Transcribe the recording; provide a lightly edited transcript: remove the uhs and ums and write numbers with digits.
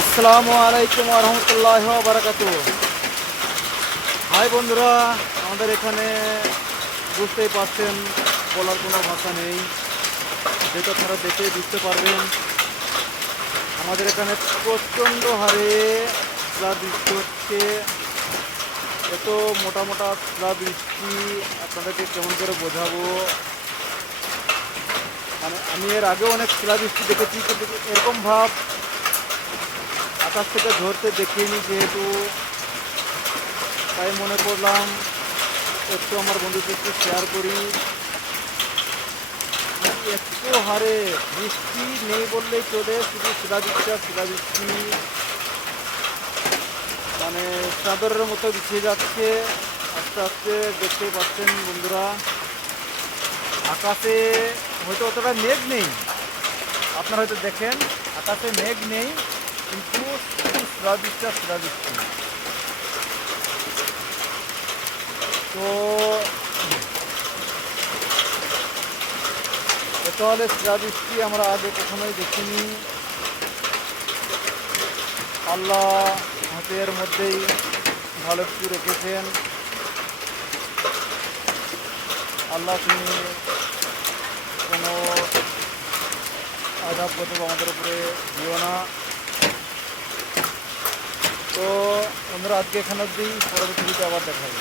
আসসালামু আলাইকুম ওয়া রাহমাতুল্লাহি ওয়া বারাকাতুহু। হাই বন্ধুরা, আমাদের এখানে বুঝতেই পারছেন, বলার কোনো ভাষা নেই। যেটা আপনারা দেখে বুঝতে পারবেন, আমাদের এখানে প্রচণ্ড হারে বৃষ্টি হচ্ছে। এত মোটা মোটা বৃষ্টি আপনাদেরকে কেমন করে বোঝাবো। মানে আমি এর আগেও অনেক বৃষ্টি দেখেছি, কিন্তু এরকম ভাব আকাশ থেকে ঝরতে দেখিনি, যেহেতু তাই মনে করলাম একটু আমার বন্ধুদের একটু শেয়ার করি। একটু হারে বৃষ্টি নেই বললেই চলে, শুধু শিলাবৃষ্টি, মানে চাদরের মতো বিছিয়ে যাচ্ছে আস্তে আস্তে। দেখতেই পাচ্ছেন বন্ধুরা, আকাশে হয়তো অতটা মেঘ নেই, আপনারা হয়তো দেখেন আকাশে মেঘ নেই, কিন্তু শুধু শিলাবৃষ্টি। তো এত হলে শিলাবৃষ্টি আমরা আগে কখনোই দেখিনি। আল্লাহ হাতের মধ্যেই ভালো কিছু রেখেছেন। আল্লাহ তুমি কোনো আঘাত করতে আমাদের উপরে দিও না। তো আমরা আজকে এখানে অবধি, পরবর্তী ভিডিওতে আবার দেখা হবে।